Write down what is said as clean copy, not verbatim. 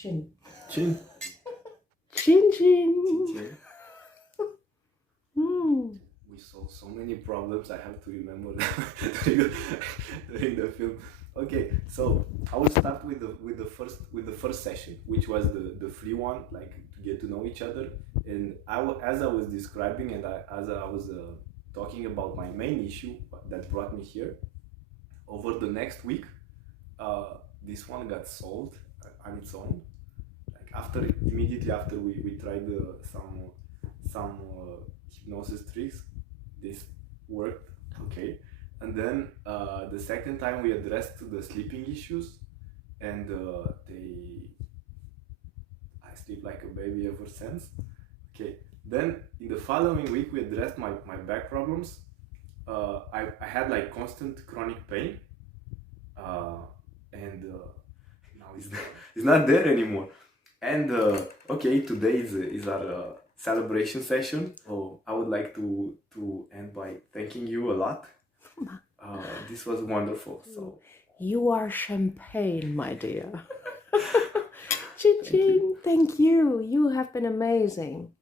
Chin. Chin. Chin chin. Chin. We solved so many problems. I have to remember during the film. Okay, so I will start with the first session, which was the free one, like to get to know each other. And as I was describing and as I was talking about my main issue that brought me here, over the next week, this one got solved on its own. Like immediately after we tried some hypnosis tricks, this worked okay. And then the second time we addressed the sleeping issues, and I sleep like a baby ever since. Okay, then in the following week we addressed my back problems. I had like constant chronic pain, and now it's not there anymore. And okay, today is our celebration session. So I would like to end by thanking you a lot. This was wonderful. So you are champagne, my dear. Chin chin. Thank you. You have been amazing.